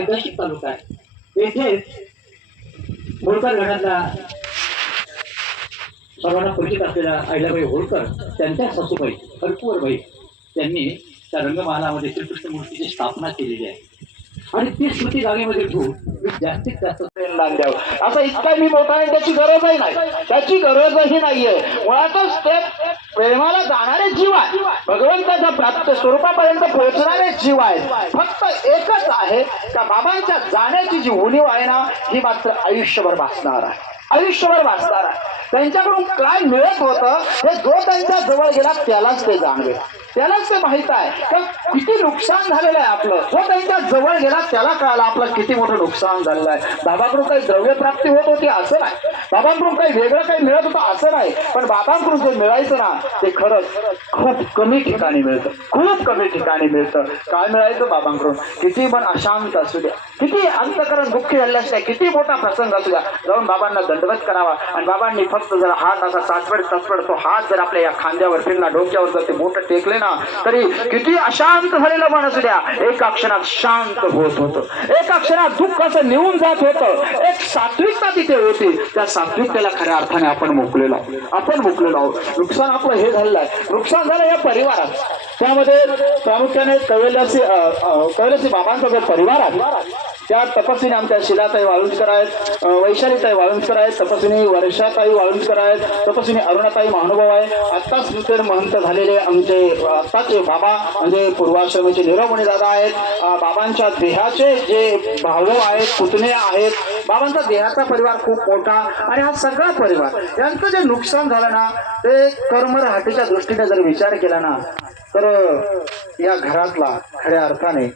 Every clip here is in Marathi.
ऐतिहासिक तालुका आहे. येथेच होळकर गटातला सर्वांना परिचित असलेल्या अहिल्याबाई होळकर त्यांच्या सासूबाई हरकुवरबाई त्यांनी त्या रंगमालामध्ये श्रीकृष्ण मूर्तीची स्थापना केलेली आहे. आणि ती स्मृती जागेमध्ये ठेवून जास्तीत जास्त दान द्यावं. असा इतका मी मोठा आहे त्याची गरजही नाही. त्याची गरजही नाहीये. मुळातच ते प्रेमाला भगवंताच्या प्राप्त स्वरूपापर्यंत पोहोचणारे जीव आहेत. फक्त एकच आहे का बाबांच्या जाण्याची जी उणीव आहे ना ही मात्र आयुष्यभर वाचणार आहे. आयुष्यभर वाचणार आहे. त्यांच्याकडून काय मिळत होतं हे जो त्यांच्या जवळ गेला त्यालाच ते जाणवेल. त्यालाच ते माहीत आहे. का किती नुकसान झालेलं आहे आपलं? जो त्यांच्या जवळ गेला त्याला कळालं आपलं किती मोठं नुकसान झालेलं आहे. बाबाकडून काही द्रव्य प्राप्ती होत होती असं नाही. बाबांकडून काही वेगळं काही मिळत होतं असं नाही. पण बाबांकडून जे मिळायचं ना ते खरंच खूप कमी ठिकाणी मिळतं. खूप कमी ठिकाणी मिळतं. काय मिळायचं बाबांकडून? किती मन अशांत असू द्या. किती अंतकरण दुःखी झाले किती मोठा प्रसंग असू द्या. जाऊन बाबांना दंडवत करावा. आणि बाबांनी फक्त जर हात असा साचपड साचपड तो हात जर आपल्या या खांद्यावर फिरला डोक्यावर जर ते मोठं टेकले ना तरी किती अशांत झालेलं माणूस द्या एका क्षणात शांत होत होतं. एका क्षणात दुःख असं निघून जात होतं. एक सात्विकता तिथे होती. त्या सात्विकतेला खऱ्या अर्थाने आपण मोकलेलो आपण मोकलेलो आहोत. नुकसान आपलं हे झालेलं आहे. नुकसान झालं या परिवारात. त्यामध्ये प्रामुख्याने कवेलसी कवेलसी बाबांचा जो परिवार आहे. त्या तपस्विनी आमच्या शिलाताई वाळुंजकर आहेत वैशालीताई वाळुंजकर आहेत तपस्विनी वर्षाताई वाळुंजकर आहेत तपस्विनी अरुणाताई महानुभाव आहे. आत्ताच नूतन महंत झालेले आमचे आत्ताचे बाबा म्हणजे पूर्वाश्रमीचे निरवणी दादा आहेत. बाबांच्या देहाचे जे भाऊ आहेत पुतणे आहेत बाबांचा देहाचा परिवार खूप मोठा आणि हा सगळा परिवार यांचं जे नुकसान झालं ना ते कर्मराहाटीच्या दृष्टीने जर विचार केला ना तर या घरातला खऱ्या अर्थाने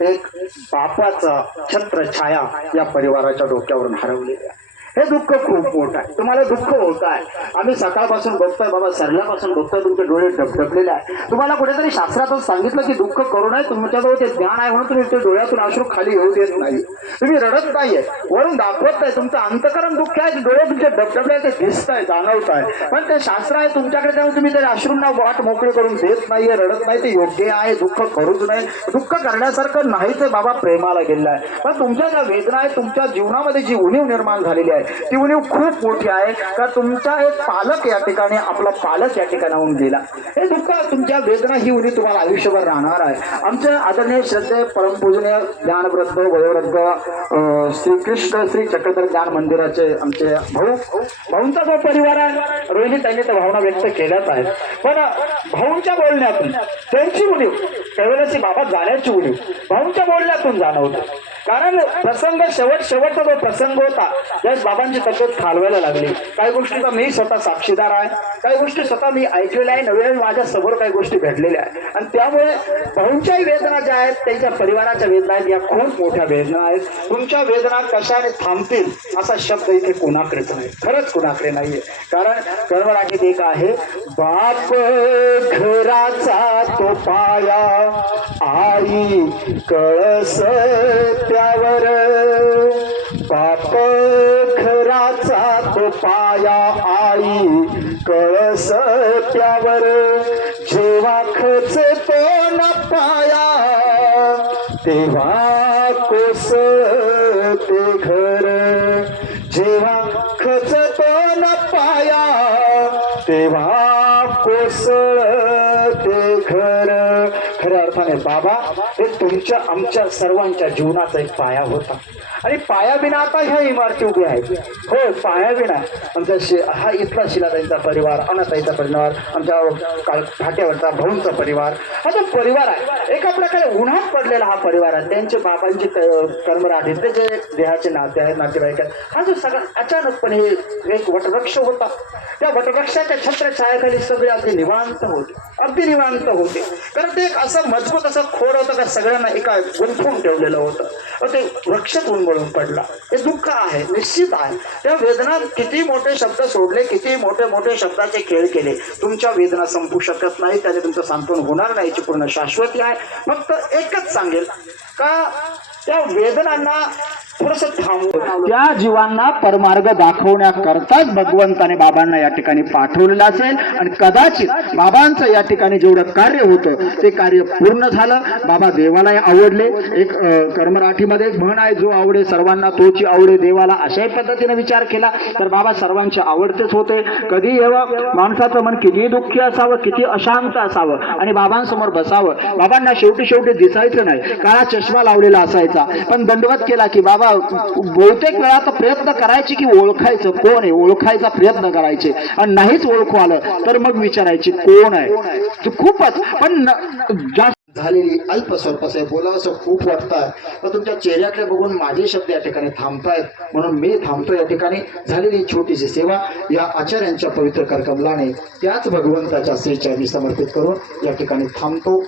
एक बापाचा छत्र छाया या परिवाराच्या डोक्यावरून हरवलेली आहे. हे दुःख खूप मोठं आहे. तुम्हाला दुःख होत आहे. आम्ही सकाळपासून बघतोय बाबा सरल्यापासून बघतोय तुमचे डोळे डबडबलेले आहे तुम्हाला कुठेतरी शास्त्रातून सांगितलं की दुःख करू नये तुमच्याजवळ ते ज्ञान आहे म्हणून तुम्ही ते डोळ्यातून अश्रू खाली येऊ देत नाही. तुम्ही रडत नाहीये. वरून दाखवत नाही. तुमचं अंतकरण दुःख आहे डोळे तुमचे डबडबले आहे, ते दिसत आहे जाणवत आहे. पण ते शास्त्र आहे तुमच्याकडे त्यामुळे तुम्ही ते अश्रूंना वाट मोकळी करून देत नाहीये रडत नाही. ते योग्य आहे दुःख करूच नाही दुःख करण्यासारखं नाही ते बाबा प्रेमाला गेलेलं आहे. पण तुमच्या ज्या वेदना आहेत तुमच्या जीवनामध्ये जी उणीव निर्माण झालेली आहे ती उणीव खूप मोठी आहे. का तुमचा एक पालक या ठिकाणी आपला पालक या ठिकाणाहून गेला. हे दुःख तुमच्या वेदना ही उणी तुम्हाला आयुष्यभर राहणार आहे. आमचे आदरणीय श्रद्धे परमपूजनीय ज्ञानवृद्ध वयोवृद्ध श्रीकृष्ण श्री चक्रधर ज्ञान मंदिराचे आमचे भाऊ भाऊंचा जो परिवार आहे रोहिणी त्यांनी त्या भावना व्यक्त केल्याच आहेत. पण भाऊंच्या बोलण्यातून त्यांची उणीव त्यावेळेस बाबा जाण्याची उणीव भाऊंच्या बोलण्यातून जाणवतं. कारण प्रसंग शेवट शेवटचा जो प्रसंग होता त्यावेळेस बाबांची तब्येत खालवायला लागली. काही गोष्टीचा मी स्वतः साक्षीदार आहे. काही गोष्टी स्वतः मी ऐकलेल्या आहे. नव्हे माझ्यासमोर काही गोष्टी घडलेल्या आहेत. आणि त्यामुळे भाऊंच्याही वेदना ज्या आहेत त्यांच्या परिवाराच्या वेदना आहेत या खूप मोठ्या वेदना आहेत. तुमच्या वेदना कशाने थांबतील असा शब्द इथे कोणाकडे नाही. खरंच कोणाकडे नाहीये. कारण कर्मराठीत एक आहे बाप घराचा तो पाया आई कळस त्यावर बाप खराचा तो पाया आई कळस त्यावर जेव्हा खच तो न पाया तेव्हा कोसळ ते घर. जेव्हा खच तो न पाया तेव्हा कोसळ ते घर. खऱ्या अर्थाने बाबा तुमच्या आमच्या सर्वांच्या जीवनाचा एक पाया होता. आणि पायाबिना आता ह्या इमारती उभ्या आहेत. हो पायाबिना आमच्या शि हा इथला शिलाताईंचा परिवार अनाताईचा परिवार आमच्या काळ- फाट्यावरचा भाऊंचा परिवार. हा जो परिवार आहे एका प्रकारे उन्हात पडलेला हा परिवार आहे. त्यांचे बाबांचे क- कर्मराठ आहेत. ते देहाचे नाते आहेत नातेवाईक आहेत. हा जो सगळा अचानकपणे एक वटवृक्ष होता. त्या वटवृक्षाच्या छत्र छायाखाली सगळे अगदी निवांत होते. अगदी निवांत होते. कारण ते एक असं मजबूत असं खोड होतं का सगळ्यांना एका गुंफून ठेवलेलं होतं. ते वृक्ष उन्मळून पडला. हे दुःख आहे निश्चित आहे. त्या वेदना किती मोठे शब्द सोडले किती मोठे मोठे शब्दाचे खेळ केले. तुमच्या वेदना संपू शकत नाही त्याने तुमचं सांत्वन होणार नाही याची पूर्ण शाश्वती आहे. फक्त एकच सांगेल का त्या वेदनांना थोडस थांबवं त्या जीवांना परमार्ग दाखवण्याकरताच भगवंताने बाबांना या ठिकाणी पाठवलेलं असेल आणि कदाचित बाबांचं या ठिकाणी जेवढं कार्य होतं ते कार्य पूर्ण झालं. बाबा देवालाही आवडले. एक कर्मराठीमध्ये एक म्हण आहे जो आवडे सर्वांना तोची आवडे देवाला अशाही पद्धतीने विचार केला. तर बाबा सर्वांचे आवडतेच होते. कधी येवं? माणसाचं मन किती दुःखी असावं? किती अशांत असावं? आणि बाबांसमोर बसावं? बाबांना शेवटी शेवटी दिसायचं नाही. काळा चष्मा लावलेला असायचा. पण दंडवत केला की बाबा बहुतेक वेळा तर प्रयत्न करायचे की ओळखायचं कोण आहे? ओळखायचा प्रयत्न करायचे. आणि नाहीच ओळखू आलं तर मग विचारायचे कोण आहे? खूपच. पण जास्त झालेली अल्प स्वल्पच आहे बोलावंसं खूप वाटतं तर तुमच्या चेहऱ्याकडे बघून माझे शब्द या ठिकाणी थांबतायत. म्हणून मी थांबतो या ठिकाणी. झालेली छोटीशी सेवा या आचार्यांच्या पवित्र करकमलाने त्याच भगवंताच्या श्रीचरणी समर्पित करून या ठिकाणी थांबतो.